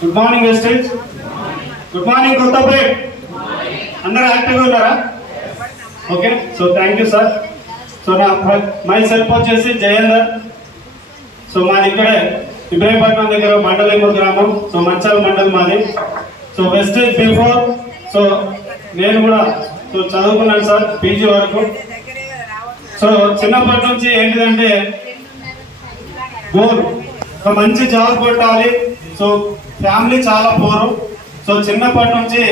Good morning వెస్టేజ్. Good morning Kothapet. అందరూ యాక్టివ్గా ఉన్నారా? Okay, so thank you sir. So నా మై సెల్ఫ్ వచ్చేసి జయేందర్. సో మాది ఇక్కడే ఇబ్రాహీంపట్నం దగ్గర మండలేమూరు గ్రామం. సో మంచాల మండలం మాది. సో వెస్టేజ్ బిఫోర్ సో నేను కూడా సో చదువుకున్నాను సార్ పీజీ వరకు. సో చిన్నప్పటి నుంచి ఏంటిదంటే గోల్ ఒక మంచి జాబ్ కొట్టాలి. సో ఫ్యామిలీ చాలా పూర్. సో చిన్నప్పటి నుంచి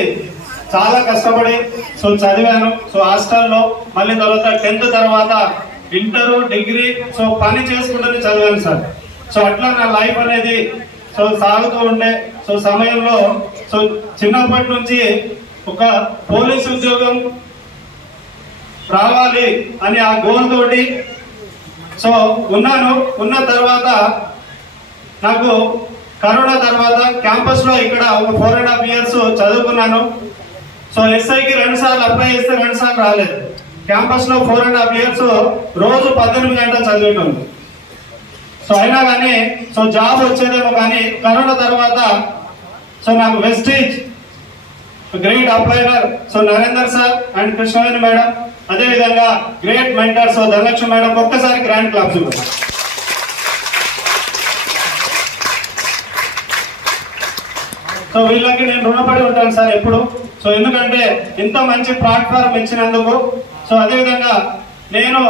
చాలా కష్టపడి సో చదివాను. సో హాస్టల్లో మళ్ళీ తర్వాత 10th తర్వాత ఇంటర్ డిగ్రీ సో పని చేసుకుంటూనే చదివాను సార్. సో అట్లా నా లైఫ్ అనేది సో సాగుతూ ఉండే. సో సమయంలో సో చిన్నప్పటి నుంచి ఒక పోలీస్ ఉద్యోగం రావాలి అని ఆ గోల్ తోటి సో ఉన్న తర్వాత నాకు కరోనా తర్వాత క్యాంపస్లో ఇక్కడ ఒక 4.5 years చదువుకున్నాను. సో ఎస్ఐకి 2 సార్లు అప్లై చేస్తే 2 సార్లు రాలేదు. క్యాంపస్లో 4.5 years రోజు 18 గంటలు చదివేటం. సో అయినా కానీ సో జాబ్ వచ్చేదేమో కానీ కరోనా తర్వాత సో నాకు వెస్టేజ్ గ్రేట్ అప్లైనర్ so Narender sir and Krishnaveni madam, అదేవిధంగా great mentor so Dhanalakshmi madam, ఒక్కసారి గ్రాండ్ క్లాప్స్. సో వీళ్ళకి నేను రుణపడి ఉంటాను సార్ ఎప్పుడు. సో ఎందుకంటే ఇంత మంచి ప్లాట్ఫామ్ ఇచ్చినందుకు. సో అదేవిధంగా నేను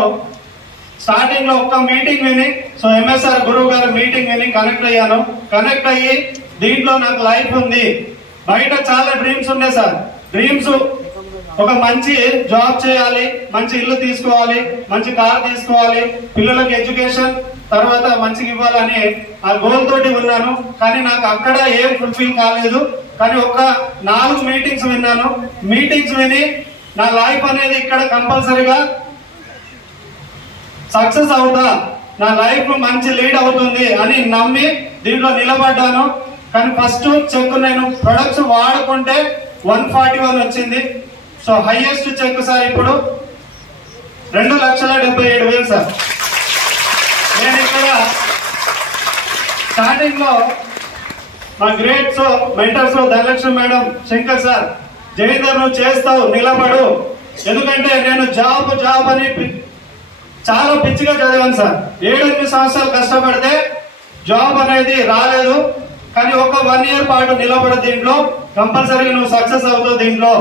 స్టార్టింగ్ లో ఒక్క మీటింగ్ విని సో ఎంఎస్ఆర్ గురువు గారు మీటింగ్ విని కనెక్ట్ అయ్యి దీంట్లో నాకు లైఫ్ ఉంది. బయట చాలా డ్రీమ్స్ ఉండే సార్. డ్రీమ్స్ ఒక మంచి జాబ్ చేయాలి, మంచి ఇల్లు తీసుకోవాలి, మంచి కార్ తీసుకోవాలి, పిల్లలకి ఎడ్యుకేషన్ తర్వాత మంచిగా ఇవ్వాలని ఆ గోల్ తోటి ఉన్నాను. కానీ నాకు అక్కడ ఏం ఫుల్ఫిల్ కాలేదు. కానీ ఒక 4 మీటింగ్స్ విన్నాను. మీటింగ్స్ విని నా లైఫ్ అనేది ఇక్కడ కంపల్సరీగా సక్సెస్ అవుతా, నా లైఫ్ మంచి లీడ్ అవుతుంది అని నమ్మి దీంట్లో నిలబడ్డాను. కానీ ఫస్ట్ చెక్ నేను ప్రొడక్ట్స్ వాడుకుంటే 141 వచ్చింది. సో హైయెస్ట్ చెక్ సార్ ఇప్పుడు 2,77,000 సార్. నేను ఇక్కడ స్టార్టింగ్ లో మా great so mentors Dhanalakshmi madam, Shankar sir, Jayender నువ్వు చేస్తావు, నిలబడు. ఎందుకంటే నేను జాబ్ అని చాలా పిచ్చిగా చదివాను సార్. 7-8 సంవత్సరాలు కష్టపడితే జాబ్ అనేది రాలేదు. కానీ ఒక 1 year పాటు నిలబడ, దీంట్లో కంపల్సరీగా నువ్వు సక్సెస్ అవుతావు దీంట్లో.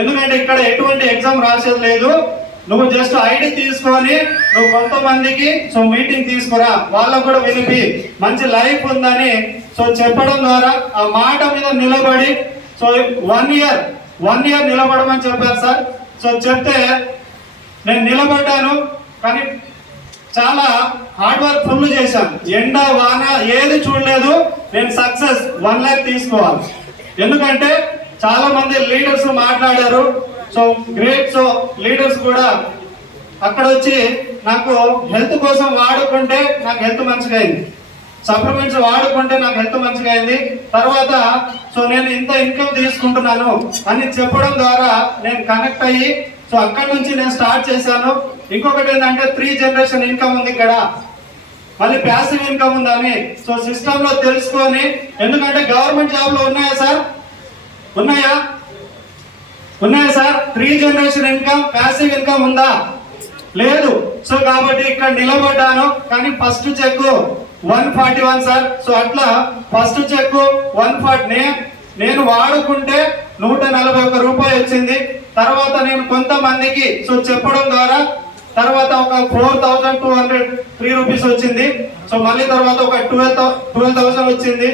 ఎందుకంటే ఇక్కడ ఎటువంటి ఎగ్జామ్ రాసేది లేదు. నువ్వు జస్ట్ ఐడి తీసుకొని నువ్వు కొంతమందికి సో మీటింగ్ తీసుకురా, వాళ్ళకు కూడా వినిపి మంచి లైఫ్ ఉందని సో చెప్పడం ద్వారా ఆ మాట మీద నిలబడి సో 1 year నిలబడమని చెప్పారు సార్. సో చెప్తే నేను నిలబడ్డాను. కానీ చాలా హార్డ్ వర్క్ ఫుల్ చేశాను. ఎండ వాన ఏది చూడలేదు. నేను సక్సెస్ 1 lakh తీసుకోవాలి. ఎందుకంటే చాలా మంది లీడర్స్ మాట్లాడారు. సో గ్రేట్ సో లీడర్స్ కూడా అక్కడ వచ్చి నాకు హెల్త్ కోసం వాడుకుంటే నాకు హెల్త్ మంచిగా అయింది, సప్లిమెంట్స్ వాడుకుంటే నాకు హెల్త్ మంచిగా అయింది. తర్వాత సో నేను ఇంత ఇన్కమ్ తీసుకుంటున్నాను అని చెప్పడం ద్వారా నేను కనెక్ట్ అయ్యి సో అక్కడ నుంచి నేను స్టార్ట్ చేశాను. ఇంకొకటి ఏంటంటే 3 generation ఇన్కమ్ ఉంది ఇక్కడ, మళ్ళీ ప్యాసివ్ ఇన్కమ్ ఉందని సో సిస్టమ్ లో తెలుసుకొని. ఎందుకంటే గవర్నమెంట్ జాబ్ లో ఉన్నాయా సార్? ఉన్నాయా sir? 3 generation income, passive income ఉందా? లేదు. సో కాబట్టి ఇక్కడ నిలబడ్డాను. కానీ ఫస్ట్ చెక్ 141 సార్. సో అట్లా ఫస్ట్ చెక్ 140 నేను వాడుకుంటే 141 రూపాయలు వచ్చింది. తర్వాత నేను కొంతమందికి సో చెప్పడం ద్వారా తర్వాత ఒక 4,203 రూపీస్ వచ్చింది. సో మళ్ళీ తర్వాత ఒక 12,000 వచ్చింది.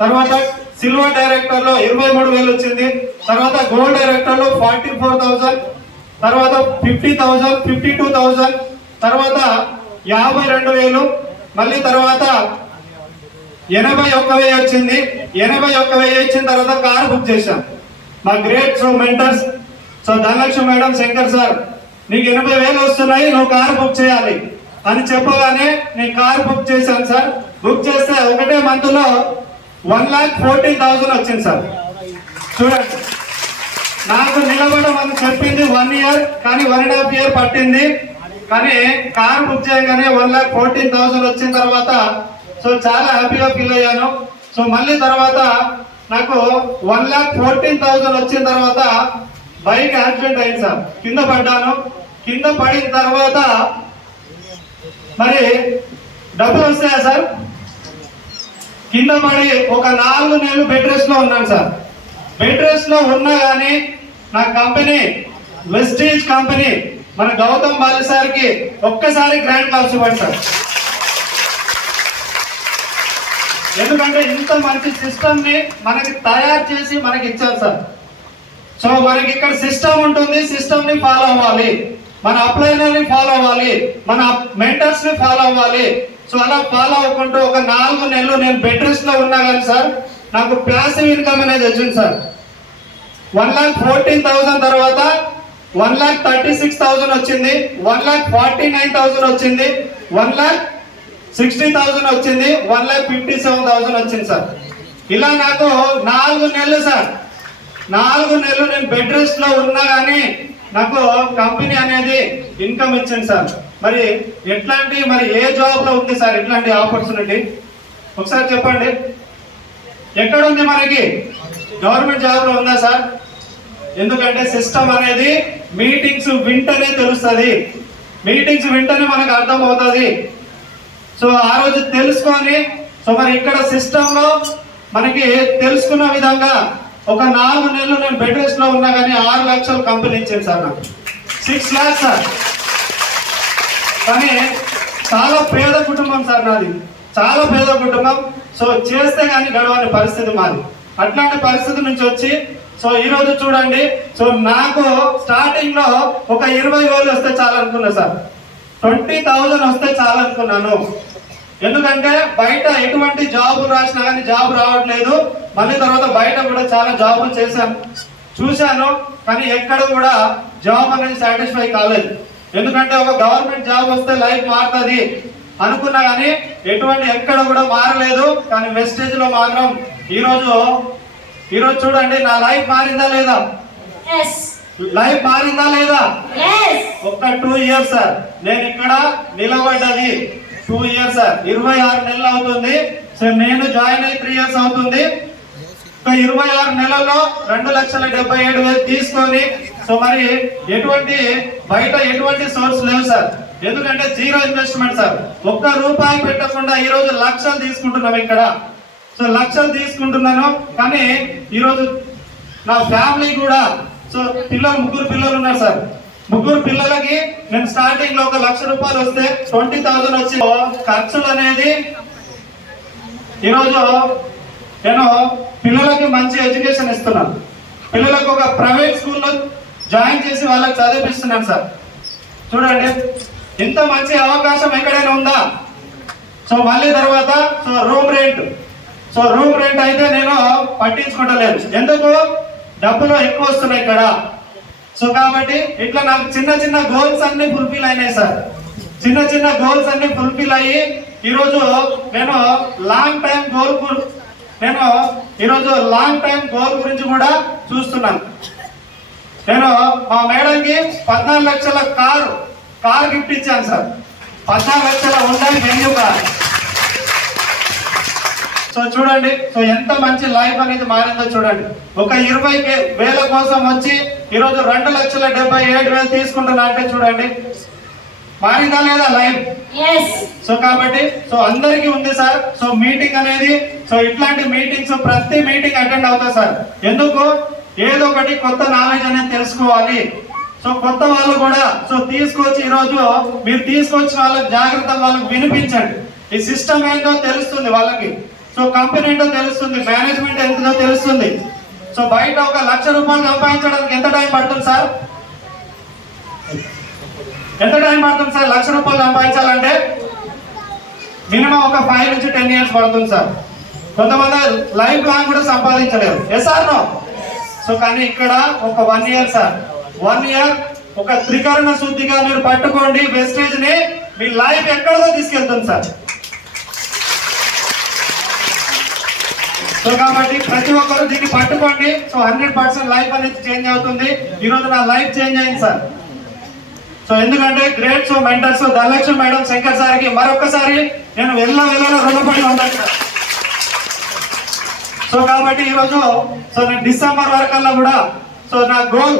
తర్వాత సిల్వర్ డైరెక్టర్ లో 23,000 వచ్చింది. తర్వాత గోల్డ్ డైరెక్టర్ లో 44,000, తర్వాత 50,000, 52,000, తర్వాత 52,000, మళ్ళీ తర్వాత 81,000 వచ్చింది. 81,000 వచ్చిన తర్వాత కార్ బుక్ చేశాను. మా great so mentors so Dhanalakshmi madam, Shankar sir, నీకు 80,000 వస్తున్నాయి, నువ్వు కార్ బుక్ చేయాలి అని చెప్పగానే నేను కార్ బుక్ చేశాను సార్. బుక్ చేస్తే ఒకటే మంత్ లో 1,14,000 వచ్చింది సార్. చూడండి, నాకు నిలబడడం అని చెప్పింది 1 year, కానీ 1.5 year పట్టింది. కానీ కార్ బుక్ చేయగానే 1,14,000 వచ్చిన తర్వాత సో చాలా హ్యాపీగా ఫీల్ అయ్యాను. సో మళ్ళీ తర్వాత నాకు 1,14,000 వచ్చిన తర్వాత బైక్ యాక్సిడెంట్ అయింది సార్. కింద పడ్డాను. కింద పడిన తర్వాత మరి డబ్బులు వస్తాయా సార్? కింద పడి ఒక 4 నెలలు బెడ్ రెస్ట్ లో ఉన్నాను సార్. బెడ్ రెస్ట్ లో ఉన్నా కానీ నా కంపెనీ వెస్టీజ్ కంపెనీ మన గౌతమ్ బాలి సార్కి ఒక్కసారి గ్రాండ్ కాల్స్ ఇవ్వండి సార్. ఎందుకంటే ఇంత మంచి సిస్టమ్ ని మనకి తయారు చేసి మనకి ఇచ్చారు సార్. సో మనకి ఇక్కడ సిస్టమ్ ఉంటుంది, సిస్టమ్ ని ఫాలో అవ్వాలి, మన అప్లైనర్ ని ఫాలో అవ్వాలి, మన మెంటర్స్ ని ఫాలో అవ్వాలి. సో అలా ఫాలో అవ్వకుంటూ ఒక 4 నెలలు నేను బెడ్ రెస్ట్ లో ఉన్నా కానీ సార్ నాకు ప్యాసివ్ ఇన్కమ్ అనేది వచ్చింది సార్. 1,14,000 తర్వాత 1,36,000 వచ్చింది, 1,49,000 వచ్చింది, 1,60,000 వచ్చింది, 1,57,000 వచ్చింది సార్. ఇలా నాకు 4 నెలలు సార్, 4 నెలలు నేను బెడ్ రెస్ట్ లో ఉన్నా కానీ నాకు కంపెనీ అనేది ఇన్కమ్ ఇచ్చింది సార్. మరి ఎట్లాంటి మరి ఏ జాబ్ లో ఉంది సార్ ఇట్లాంటి ఆపర్చునిటీ? ఒకసారి చెప్పండి. ఎక్కడ ఉంది మనకి? గవర్నమెంట్ జాబ్ లో ఉందా సార్? ఎందుకంటే సిస్టమ్ అనేది మీటింగ్స్ వింటనే తెలుస్తుంది, మీటింగ్స్ వింటనే మనకు అర్థం అవుతుంది. సో ఆ రోజు తెలుసుకొని సో మరి ఇక్కడ సిస్టమ్ లో మనకి తెలుసుకున్న విధంగా ఒక 4 నెలలు నేను బెడ్ రెస్ట్ లో ఉన్నా కానీ 6 లక్షలు కంపెనీ ఇచ్చింది సార్ నాకు. 6 lakhs సార్. కానీ చాలా పేద కుటుంబం సార్ నాది, చాలా పేద కుటుంబం. సో చేస్తే కానీ గడవని పరిస్థితి మాది. అట్లాంటి పరిస్థితి నుంచి వచ్చి సో ఈ రోజు చూడండి, సో నాకు స్టార్టింగ్ లో ఒక 20,000 వస్తే చాలనుకున్నా సార్, 20,000 వస్తే చాలనుకున్నాను. ఎందుకంటే బయట ఎటువంటి జాబ్ రాసినా కానీ జాబ్ రావట్లేదు. మళ్ళీ తర్వాత బయట కూడా చాలా జాబులు చేశాను, చూశాను, కానీ ఎక్కడ కూడా జాబ్ అనేది సాటిస్ఫై కాలేదు. ఎందుకంటే ఒక గవర్నమెంట్ జాబ్ వస్తే లైఫ్ మారుతుంది అనుకున్నా కానీ ఎటువంటి ఎక్కడ కూడా మారలేదు. కానీ వెస్టేజ్ లో మాత్రం ఈరోజు చూడండి నా లైఫ్ మారిందా లేదా? లైఫ్ మారిందా లేదా? ఒక్క 2 years సార్ నేను ఇక్కడ నిలబడ్డది. 2 years సార్, 26 నెలలు అవుతుంది. సో నేను జాయిన్ అయ్యి 3 years అవుతుంది. 26 నెలల్లో 2,77,000 తీసుకొని సో మరి బయట ఎటువంటి సోర్స్ లేవు సార్. ఎందుకంటే జీరో ఇన్వెస్ట్మెంట్ సార్. ₹1 పెట్టకుండా ఈ రోజు లక్షలు తీసుకుంటున్నాం ఇక్కడ. సో లక్షలు తీసుకుంటున్నాను. కానీ ఈరోజు నా ఫ్యామిలీ కూడా సో 3 పిల్లలు ఉన్నారు సార్. 3 పిల్లలకి నేను స్టార్టింగ్ లో ₹1,00,000 వస్తే 20,000 వచ్చి ఖర్చులు అనేది ఈరోజు నేను పిల్లలకి మంచి ఎడ్యుకేషన్ ఇస్తున్నాను. పిల్లలకు ఒక ప్రైవేట్ స్కూల్లో జాయిన్ చేసి వాళ్ళకి చదివిస్తున్నాను సార్. చూడండి ఇంత మంచి అవకాశం ఎక్కడైనా ఉందా? సో మళ్ళీ తర్వాత రూమ్ రెంట్ అయితే నేను పట్టించుకోవట్లేదు. ఎందుకు? డబ్బులు ఎక్కువ వస్తున్నాయి ఇక్కడ. సో కాబట్టి ఇట్లా నాకు చిన్న గోల్స్ అన్ని ఫుల్ఫిల్ అయినాయి సార్. చిన్న గోల్స్ అన్ని ఫుల్ఫిల్ అయ్యి ఈరోజు నేను లాంగ్ టైం గోల్ గురించి కూడా చూస్తున్నాను. నేను మా మేడంకి 14 లక్షల కార్ గిఫ్ట్ ఇచ్చాను సార్. 14 లక్షల ఉండాలి వెన్యూ కార్. సో చూడండి, సో ఎంత మంచి లైఫ్ అనేది మారిందో చూడండి. ఒక 20,000 కోసం వచ్చి ఈరోజు 2,77,000 తీసుకుంటున్నా అంటే చూడండి మారిందా లేదా లైఫ్? సో కాబట్టి సో అందరికీ ఉంది సార్. సో మీటింగ్ అనేది సో ఇట్లాంటి మీటింగ్స్ ప్రతి మీటింగ్ అటెండ్ అవుతా సార్. ఎందుకు? ఏదో ఒకటి కొత్త నాలెడ్జ్ అనేది తెలుసుకోవాలి. సో కొత్త వాళ్ళు కూడా సో తీసుకొచ్చి ఈరోజు మీరు తీసుకొచ్చిన వాళ్ళకి జాగ్రత్తగా వాళ్ళకి వినిపించండి. ఈ సిస్టమ్ ఏంటో తెలుస్తుంది వాళ్ళకి. సో కంపెనీ ఏంటో తెలుస్తుంది, మేనేజ్మెంట్ ఎంతో తెలుస్తుంది. సో బయట ఒక ₹1,00,000 సంపాదించడానికి ఎంత టైం పడుతుంది సార్? ఎంత టైం పడుతుంది సార్? ₹1,00,000 సంపాదించాలంటే మినిమం ఒక 5 నుంచి 10 years పడుతుంది సార్. కొంతమంది లైఫ్ లాంగ్ కూడా సంపాదించలేరు. Yes or no? సో కానీ ఇక్కడ ఒక 1 year సార్, 1 year ఒక త్రికరణ శుద్ధిగా మీరు పట్టుకోండి. వెస్టేజ్ ని మీ లైఫ్ ఎక్కడో తీసుకెళ్తుంది సార్. సో కాబట్టి ప్రతి ఒక్కరు దీన్ని పట్టుకోండి. సో 100% లైఫ్ అనేది చేంజ్ అవుతుంది. ఈరోజు నా లైఫ్ చేంజ్ అయింది సార్. సో ఎందుకంటే greats mentors Dhanalakshmi madam, Shankar సార్కి మరొకసారి నేను రుణపడి ఉంటాను సార్. సో కాబట్టి ఈరోజు సో నేను డిసెంబర్ వరకల్లా కూడా సో నా గోల్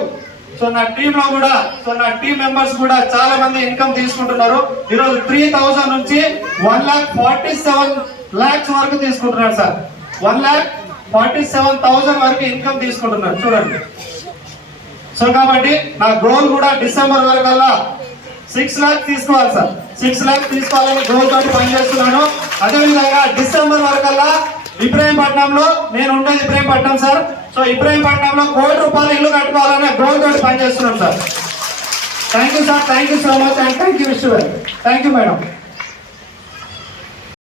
సో నా టీమ్ లో కూడా సో నా టీమ్ మెంబర్స్ కూడా చాలా మంది ఇన్కమ్ తీసుకుంటున్నారు. ఈరోజు 3,000 నుంచి 1,47,00,000 వరకు తీసుకుంటున్నారు సార్. 1,47,000 వరకు ఇన్కమ్ తీసుకుంటున్నారు చూడండి. సో కాబట్టి నా గోల్ కూడా డిసెంబర్ వరకల్లా 6 lakhs తీసుకోవాలి సార్. 6 lakhs తీసుకోవాలని గోల్ తోటి పనిచేస్తున్నాను. అదేవిధంగా డిసెంబర్ వరకల్లా ఇబ్రహీంపట్నంలో నేను ఉండేది ఇబ్రహీంపట్నం సార్. సో ఇబ్రహీంపట్నంలో ₹1,00,00,000 ఇల్లు కట్టుకోవాలనే గోల్ తోటి పనిచేస్తున్నాం sir. Thank you sir, thank you so much and thank you Vishnu. Thank you madam.